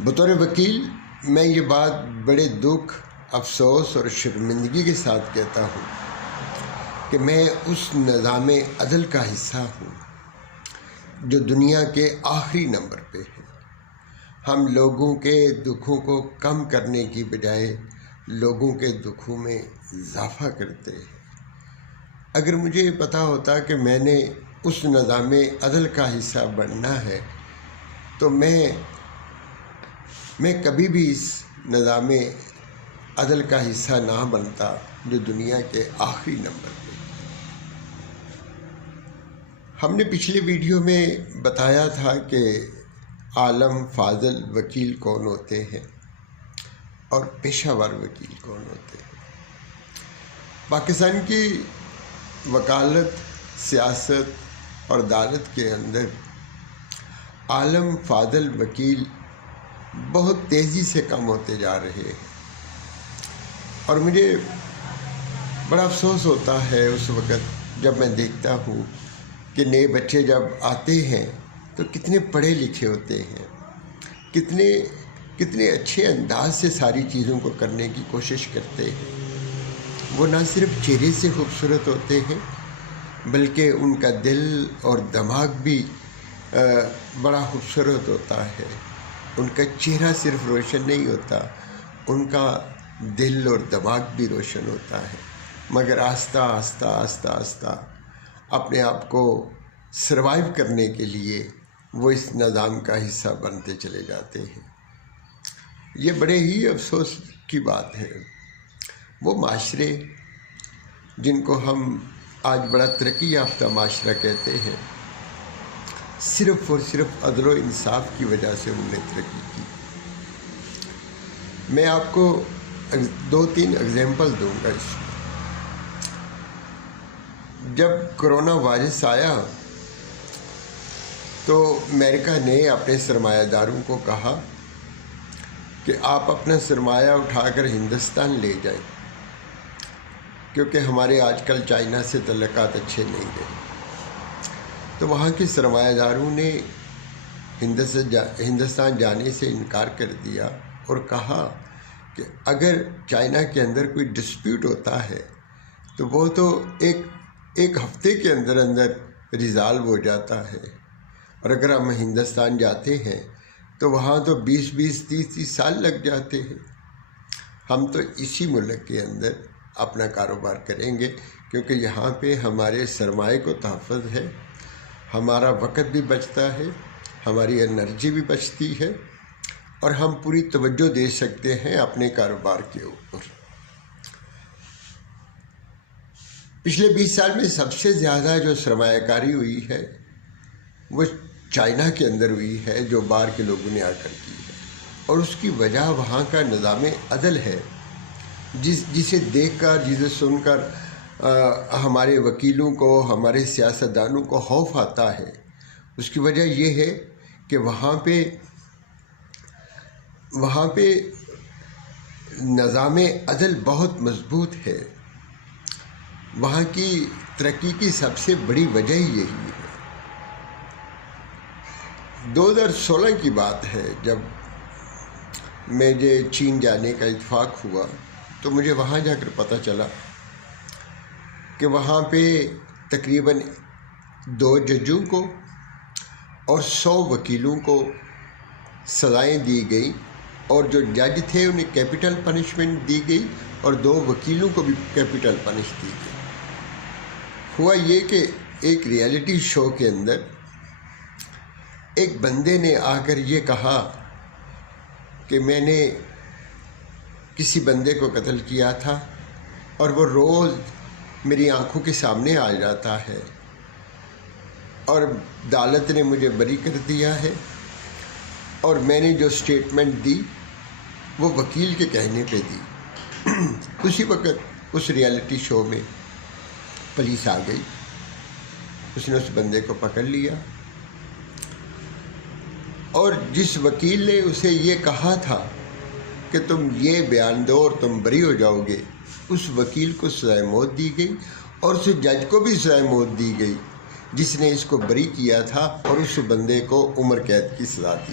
بطور وکیل میں یہ بات بڑے دکھ، افسوس اور شرمندگی کے ساتھ کہتا ہوں کہ میں اس نظام عدل کا حصہ ہوں جو دنیا کے آخری نمبر پہ ہے۔ ہم لوگوں کے دکھوں کو کم کرنے کی بجائے لوگوں کے دکھوں میں اضافہ کرتے ہیں۔ اگر مجھے یہ پتہ ہوتا کہ میں نے اس نظام عدل کا حصہ بننا ہے تو میں کبھی بھی اس نظام عدل کا حصہ نہ بنتا جو دنیا کے آخری نمبر پہ۔ ہم نے پچھلے ویڈیو میں بتایا تھا کہ عالم فاضل وکیل کون ہوتے ہیں اور پیشہ ور وکیل کون ہوتے ہیں۔ پاکستان کی وکالت، سیاست اور عدالت کے اندر عالم فاضل وکیل بہت تیزی سے کم ہوتے جا رہے ہیں، اور مجھے بڑا افسوس ہوتا ہے اس وقت جب میں دیکھتا ہوں کہ نئے بچے جب آتے ہیں تو کتنے پڑھے لکھے ہوتے ہیں، کتنے اچھے انداز سے ساری چیزوں کو کرنے کی کوشش کرتے ہیں۔ وہ نہ صرف چہرے سے خوبصورت ہوتے ہیں بلکہ ان کا دل اور دماغ بھی بڑا خوبصورت ہوتا ہے۔ ان کا چہرہ صرف روشن نہیں ہوتا، ان کا دل اور دماغ بھی روشن ہوتا ہے، مگر آہستہ اپنے آپ کو سروائیو کرنے کے لیے وہ اس نظام کا حصہ بنتے چلے جاتے ہیں۔ یہ بڑے ہی افسوس کی بات ہے۔ وہ معاشرے جن کو ہم آج بڑا ترقی یافتہ معاشرہ کہتے ہیں، صرف اور صرف عدل و انصاف کی وجہ سے انہوں نے ترقی کی۔ میں آپ کو 2-3 اگزامپل دوں گا اس میں۔ جب کرونا وائرس آیا تو امریکہ نے اپنے سرمایہ داروں کو کہا کہ آپ اپنا سرمایہ اٹھا کر ہندوستان لے جائیں، کیونکہ ہمارے آج کل چائنا سے تعلقات اچھے نہیں رہے۔ تو وہاں کے سرمایہ داروں نے ہندوستان جانے سے انکار کر دیا اور کہا کہ اگر چائنا کے اندر کوئی ڈسپیوٹ ہوتا ہے تو وہ تو ایک ہفتے کے اندر ریزالو ہو جاتا ہے، اور اگر ہم ہندوستان جاتے ہیں تو وہاں تو 20-30 سال لگ جاتے ہیں۔ ہم تو اسی ملک کے اندر اپنا کاروبار کریں گے، کیونکہ یہاں پہ ہمارے سرمایہ کو تحفظ ہے، ہمارا وقت بھی بچتا ہے، ہماری انرجی بھی بچتی ہے، اور ہم پوری توجہ دے سکتے ہیں اپنے کاروبار کے اوپر۔ پچھلے 20 سال میں سب سے زیادہ جو سرمایہ کاری ہوئی ہے وہ چائنا کے اندر ہوئی ہے، جو باہر کے لوگوں نے آ کر کی ہے، اور اس کی وجہ وہاں کا نظام عدل ہے، جسے دیکھ کر، جسے سن کر ہمارے وکیلوں کو، ہمارے سیاستدانوں کو خوف آتا ہے۔ اس کی وجہ یہ ہے کہ وہاں پہ نظام عدل بہت مضبوط ہے۔ وہاں کی ترقی کی سب سے بڑی وجہ ہی یہی ہے۔ 2016 کی بات ہے، جب مجھے چین جانے کا اتفاق ہوا تو مجھے وہاں جا کر پتہ چلا کہ وہاں پہ تقریباً 2 ججوں کو اور 100 وکیلوں کو سزائیں دی گئیں، اور جو جج تھے انہیں کیپٹل پنشمنٹ دی گئی اور 2 وکیلوں کو بھی کیپٹل پنش دی گئی۔ ہوا یہ کہ ایک ریئلٹی شو کے اندر ایک بندے نے آ کر یہ کہا کہ میں نے کسی بندے کو قتل کیا تھا اور وہ روز میری آنکھوں کے سامنے آ جاتا ہے، اور عدالت نے مجھے بری کر دیا ہے، اور میں نے جو سٹیٹمنٹ دی وہ وکیل کے کہنے پہ دی۔ اسی وقت اس ریئلٹی شو میں پولیس آ گئی، اس نے اس بندے کو پکڑ لیا، اور جس وکیل نے اسے یہ کہا تھا کہ تم یہ بیان دو اور تم بری ہو جاؤ گے، اس وکیل کو سزائے موت دی گئی، اور اس جج کو بھی سزائے موت دی گئی جس نے اس کو بری کیا تھا، اور اس بندے کو عمر قید کی سزا دی۔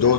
2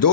2